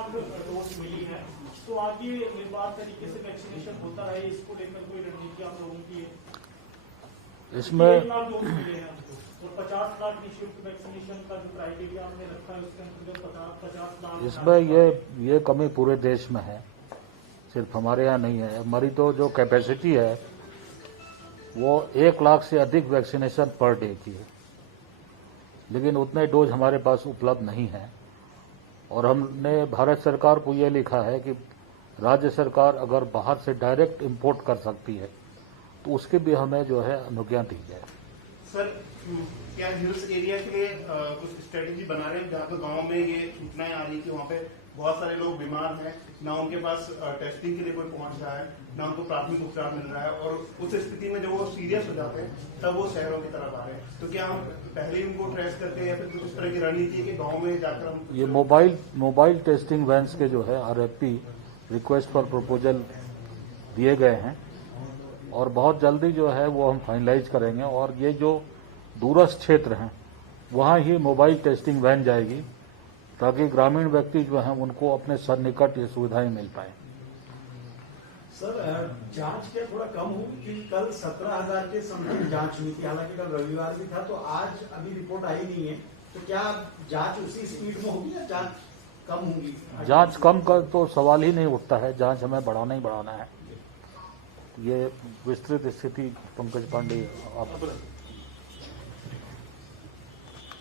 Lakh dose मिली है, तो आगे निर्बाध तरीके से वैक्सीनेशन होता रहे, इसको लेकर कोई रणनीति आप लोगों की है? इसमें 1 लाख डोज मिले हैं हमको और 50 लाख निःशुल्क वैक्सीनेशन का जो क्राइटेरिया हमने रखा है उसके अंतर्गत 50 लाख। इसमें ये कमी पूरे देश में है, सिर्फ हमारे यहाँ नहीं है। हमारी तो जो कैपेसिटी है वो 1 लाख से अधिक वैक्सीनेशन पर डे की है, लेकिन उतने डोज हमारे पास उपलब्ध नहीं है। और हमने भारत सरकार को ये लिखा है कि राज्य सरकार अगर बाहर से डायरेक्ट इंपोर्ट कर सकती है तो उसके भी हमें जो है अनुज्ञा दी जाए। सर, क्या हिल्स एरिया के लिए कुछ स्ट्रेटेजी बना रहे हैं जहाँ पे गाँव में ये सूचनाएं आ रही कि वहाँ पे बहुत सारे लोग बीमार हैं, ना उनके पास टेस्टिंग के लिए कोई पहुंच रहा है, ना उनको प्राथमिक उपचार मिल रहा है, और उस स्थिति में जब वो सीरियस हो जाते हैं तब वो शहरों की तरफ आ रहे हैं, तो क्या हम पहले ही उनको ट्रेस करते हैं या फिर कुछ इस तरह की रणनीति है कि गाँव में जाकर हम ये मोबाइल टेस्टिंग वैन्स के जो है RFP रिक्वेस्ट फॉर प्रपोजल दिए गए हैं और बहुत जल्दी जो है वो हम फाइनलाइज करेंगे। और ये जो दूरस्थ क्षेत्र हैं वहाँ ही मोबाइल टेस्टिंग वैन जाएगी ताकि ग्रामीण व्यक्ति जो हैं उनको अपने सन्निकट ये सुविधाएं मिल पाए। सर, जांच क्या थोड़ा कम होगी क्योंकि कल 17,000 के समथिंग जांच हुई थी, हालांकि कल रविवार भी था, तो आज अभी रिपोर्ट आई नहीं है, तो क्या जांच उसी स्पीड में होगी या जांच कम होगी? जांच कम कर तो सवाल ही नहीं उठता है, जांच हमें बढ़ाना ही बढ़ाना है। ये विस्तृत स्थिति पंकज पांडे आप।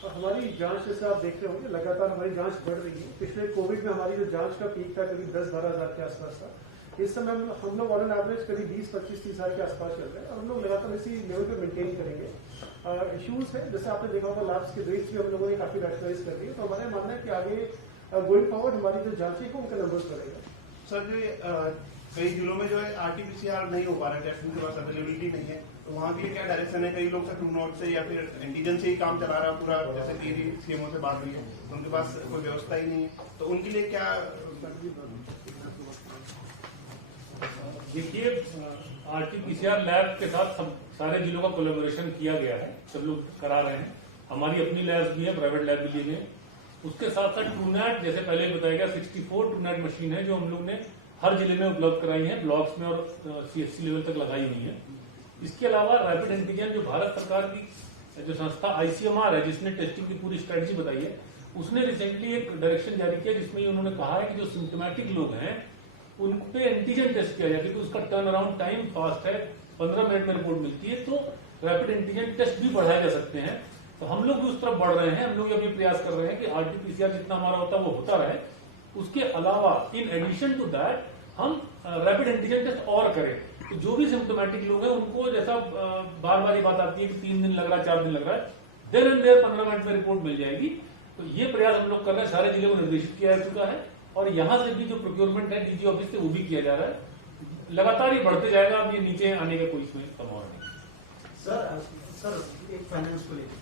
हमारी जांच जैसे आप देख रहे होंगे लगातार हमारी जांच बढ़ रही है। पिछले कोविड में हमारी जो जांच का पीक था करीब 10-12 हजार के आसपास था। इस समय हम लोग ऑन एन एवरेज करीब 20-25-30 हजार के आसपास चल रहे हैं और हम लोग लगातार इसी लेवल पे मेंटेन करेंगे। इश्यूज है जैसे आपने देखा होगा लैब्स के रेट्स भी हम लोगों ने काफी रैशनलाइज कर दिए, तो हमारा मानना है कि आगे गोइंग फॉरवर्ड हमारी जो जांच है उनका नंबर्स बढ़ेगा। सर, कई जिलों में जो है RT-PCR नहीं हो पा रहा है, टेस्टिंग के पास अवेलेबिलिटी नहीं है, तो वहाँ के लिए क्या डायरेक्शन है? कई लोग से ट्रू नॉट से या फिर एंटीजन से ही काम चला रहा है पूरा, जैसे मेरी CMO से बात हुई है, उनके पास कोई व्यवस्था ही नहीं है, तो उनके लिए क्या? देखिए, RT-PCR लैब के साथ सारे जिलों का कोलैबोरेशन किया गया है, सब लोग करा रहे हैं। हमारी अपनी लैब्स भी है, प्राइवेट लैब भी लिए गए। उसके साथ साथ ट्रूनेट, जैसे पहले बताया गया, 64 ट्रूनेट मशीन है जो हम लोग ने हर जिले में उपलब्ध कराई है, ब्लॉक्स में और CHC लेवल तक लगाई हुई है। इसके अलावा रैपिड एंटीजन जो भारत सरकार की जो संस्था ICMR है जिसने टेस्टिंग की पूरी स्ट्रेटजी बताई है, उसने रिसेंटली एक डायरेक्शन जारी किया जिसमें उन्होंने कहा है कि जो सिम्टोमेटिक लोग हैं उन पे एंटीजन टेस्ट किया जाए, क्योंकि उसका टर्न अराउंड टाइम फास्ट है, 15 मिनट में रिपोर्ट मिलती है, तो रैपिड एंटीजन टेस्ट भी बढ़ाए जा सकते हैं। तो हम लोग भी उस तरफ बढ़ रहे हैं। हम लोग अभी प्रयास कर रहे हैं कि RT-PCR जितना हमारा होता है वो होता रहे। उसके अलावा इन एडिशन टू दैट हम रैपिड एंटीजन टेस्ट और करें, तो जो भी सिम्टोमेटिक लोग हैं उनको, जैसा बार बार ये बात आती है कि 3 दिन लग रहा है, 4 दिन लग रहा है, देर एंड देर 15 मिनट में रिपोर्ट मिल जाएगी। तो ये प्रयास हम लोग कर रहे हैं, सारे जिले को निर्देशित किया जा चुका है और यहाँ से भी जो प्रोक्योरमेंट है DG ऑफिस से वो भी किया जा रहा है। लगातार ये बढ़ते जाएगा, अब ये नीचे आने का कोई इसमें संभावना नहीं। सर एक फाइनेंस को लेकर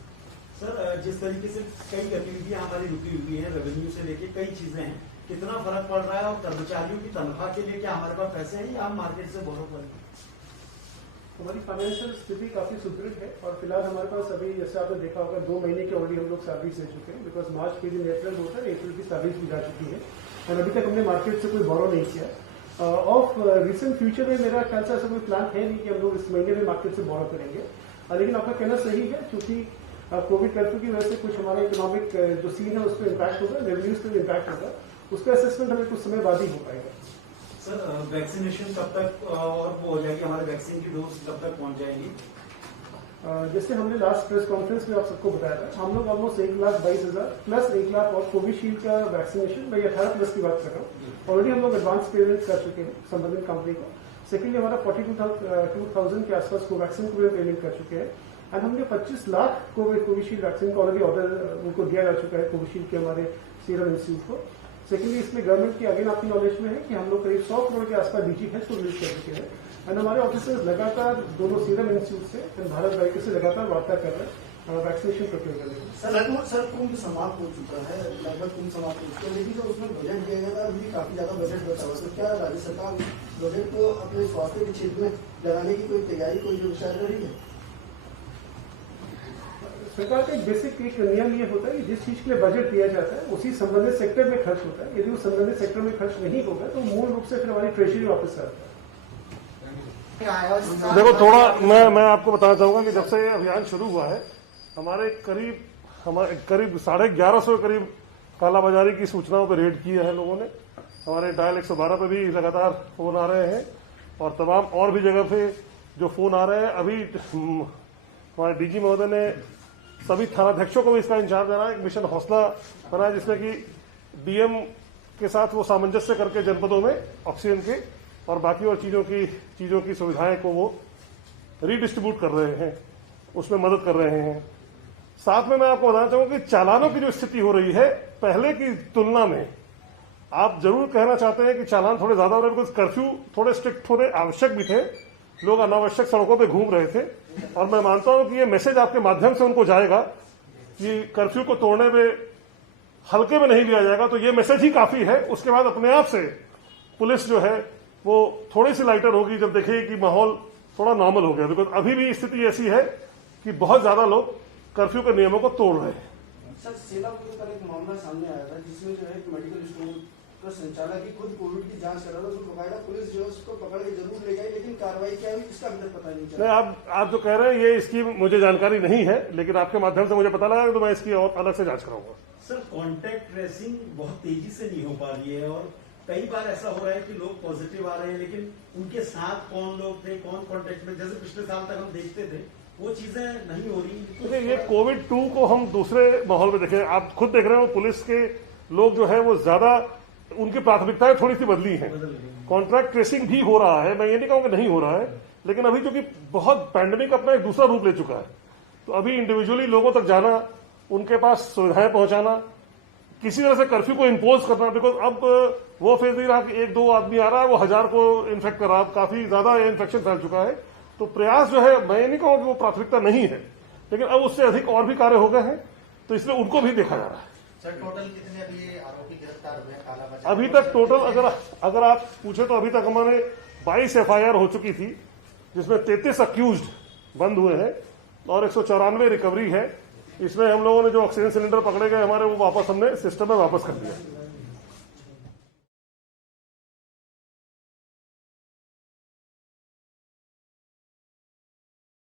सर, जिस तरीके से कई गतिविधियां हमारी रुकी हुई है, रेवेन्यू से लेके कई चीजें हैं, कितना फर्क पड़ रहा है? और कर्मचारियों की तनख्वाह के लिए क्या हमारे पास पैसे हैं या हम मार्केट से बोरो करेंगे? हमारी फाइनेंशियल स्थिति काफी सुदृढ़ है और फिलहाल हमारे पास अभी, जैसे आपने देखा होगा, 2 महीने की ऑलरेडी हम लोग सैलरीज ले चुके हैं, बिकॉज मार्च के दिन अप्रैल होता है, अप्रैल की सैलरीज भी जा चुकी है और अभी तक हमने मार्केट से कोई बोरो नहीं किया। ऑफ रिसेंट फ्यूचर में मेरा ख्याल से ऐसा कोई प्लान है नहीं कि हम लोग इस महीने में मार्केट से बोरो करेंगे। लेकिन आपका कहना सही है, क्योंकि कोविड कर्फ्यू की वजह से कुछ हमारा इकोनॉमिक जो सीन है उस पर इम्पैक्ट होगा, रेवेन्यूज पर इम्पैक्ट होगा, उसका असेसमेंट हमें कुछ समय बाद ही हो पाएगा। सर, वैक्सीनेशन कब तक और वो हो जाएगी? हमारे वैक्सीन की डोज कब तक पहुंच जाएगी? जैसे हमने लास्ट प्रेस कॉन्फ्रेंस में आप सबको बताया था, हम लोग ऑलमोस्ट 1,22,000 प्लस 1 लाख और कोविशील्ड का वैक्सीनेशन, मैं 18+ की बात कर रहा हूँ, ऑलरेडी हम लोग एडवांस पेमेंट कर चुके हैं संबंधित कंपनी को। सेकेंडली हमारा 42,000 के आसपास कोवैक्सीन को भी पेमेंट कर चुके हैं एंड हमने 25 लाख कोविशील्ड वैक्सीन का ऑलरेडी ऑर्डर उनको दिया जा चुका है, कोविशील्ड के हमारे सीरम इंस्टीट्यूट को। सेकेंडली इसमें गवर्नमेंट की अगेन आपकी नॉलेज में है कि हम लोग करीब 100 करोड़ के आसपास DG हेल्थ को रिलीज कर चुके हैं एंड हमारे ऑफिसर्स लगातार दोनों सीरम इंस्टीट्यूट से एंड भारत बायोटेक से लगातार वार्ता कर रहे हैं वैक्सीनेशन प्रोक्योर करने में। सर कुंभ समाप्त हो चुका है, लगभग कुंभ समाप्त हो चुका है, लेकिन जो उसमें बजट दिया गया था अभी काफी ज्यादा बजट बचा हुआ है, तो क्या राज्य सरकार बजट को अपने स्वास्थ्य के क्षेत्र में लगाने की कोई तैयारी, कोई विचार कर रही है? सरकार का एक बेसिक एक नियम ये होता है कि जिस चीज के लिए बजट दिया जाता है उसी संबंधित सेक्टर में खर्च होता है। यदि उस संबंधित सेक्टर में खर्च नहीं होगा तो मूल रूप से फिर हमारी ट्रेजरी वापस आता है। देखो थोड़ा मैं आपको बताना चाहूंगा कि जब से ये अभियान शुरू हुआ है हमारे करीब 1150 के करीब कालाबाजारी की सूचनाओं पर रेड किया है लोगों ने। हमारे डायल 112 पे भी लगातार फोन आ रहे हैं और तमाम और भी जगह पे जो फोन आ रहे हैं। अभी हमारे डीजी महोदय ने सभी थानाध्यक्षों को भी इसका इंचार्ज देना है। एक मिशन हौसला बनाया जिसमें कि डीएम के साथ वो सामंजस्य करके जनपदों में ऑक्सीजन के और बाकी और चीजों की सुविधाएं को वो रीडिस्ट्रीब्यूट कर रहे हैं, उसमें मदद कर रहे हैं। साथ में मैं आपको बताना चाहूंगा कि चालानों की जो स्थिति हो रही है पहले की तुलना में, आप जरूर कहना चाहते हैं कि चालान थोड़े ज्यादा हो रहे हैं बिकॉज कर्फ्यू थोड़े स्ट्रिक्ट थोड़े आवश्यक भी थे। लोग अनावश्यक सड़कों पे घूम रहे थे और मैं मानता हूं कि ये मैसेज आपके माध्यम से उनको जाएगा कि कर्फ्यू को तोड़ने में हल्के में नहीं लिया जाएगा। तो ये मैसेज ही काफी है। उसके बाद अपने आप से पुलिस जो है वो थोड़ी सी लाइटर होगी जब देखेगी कि माहौल थोड़ा नॉर्मल हो गया। बिकॉज अभी भी स्थिति ऐसी है कि बहुत ज्यादा लोग कर्फ्यू के नियमों को तोड़ रहे हैं। सर सीतापुर पर एक मामला सामने आया था जिसमें जो है मेडिकल स्टोर का संचालक ही खुद कोविड की जांच कर रहा था, तो बकायदा पुलिस जो है उसको पकड़ के जरूर ले गई, लेकिन कार्रवाई क्या हुई इसका अभी तक पता नहीं चला। नहीं, आप जो कह रहे हैं ये इसकी मुझे जानकारी नहीं है, लेकिन आपके माध्यम से मुझे पता लगा तो मैं इसकी और अलग से जांच कराऊंगा। सर कॉन्टैक्ट ट्रेसिंग बहुत तेजी से नहीं हो पा रही है और कई बार ऐसा हो रहा है कि लोग पॉजिटिव आ रहे हैं लेकिन उनके साथ कौन लोग थे, कौन कॉन्टेक्ट में, जैसे पिछले साल तक हम देखते थे, वो चीजें नहीं हो रही। देखिए ये कोविड-2 को हम दूसरे माहौल में देखें, आप खुद देख रहे हो पुलिस के लोग जो है वो ज्यादा उनकी प्राथमिकताएं थोड़ी सी बदली हैं। कॉन्ट्रैक्ट ट्रेसिंग भी हो रहा है, मैं ये नहीं कहूंगा नहीं हो रहा है, लेकिन अभी क्योंकि बहुत पैंडेमिक अपना एक दूसरा रूप ले चुका है तो अभी इंडिविजुअली लोगों तक जाना, उनके पास सुविधाएं पहुंचाना, किसी तरह से कर्फ्यू को इम्पोज करना, बिकॉज अब वो फेज नहीं रहा कि 1-2 आदमी आ रहा है वो 1000 को इन्फेक्ट कर रहा है। काफी ज्यादा इन्फेक्शन फैल चुका है। तो प्रयास जो है मैं ये नहीं कहूंगा कि वो प्राथमिकता नहीं है, लेकिन अब उससे अधिक और भी कार्य हो गए हैं तो इसलिए उनको भी देखा जा रहा है। सर टोटल कितने अभी आरोपी गिरफ्तार हुए कालाबाजारी? अभी तक टोटल अगर आप पूछे तो अभी तक हमारे 22 FIR हो चुकी थी जिसमें 33 अक्यूज्ड बंद हुए हैं और 194 रिकवरी है। इसमें हम लोगों ने जो ऑक्सीजन सिलेंडर पकड़े गए हमारे वो वापस हमने सिस्टम में वापस कर दिया।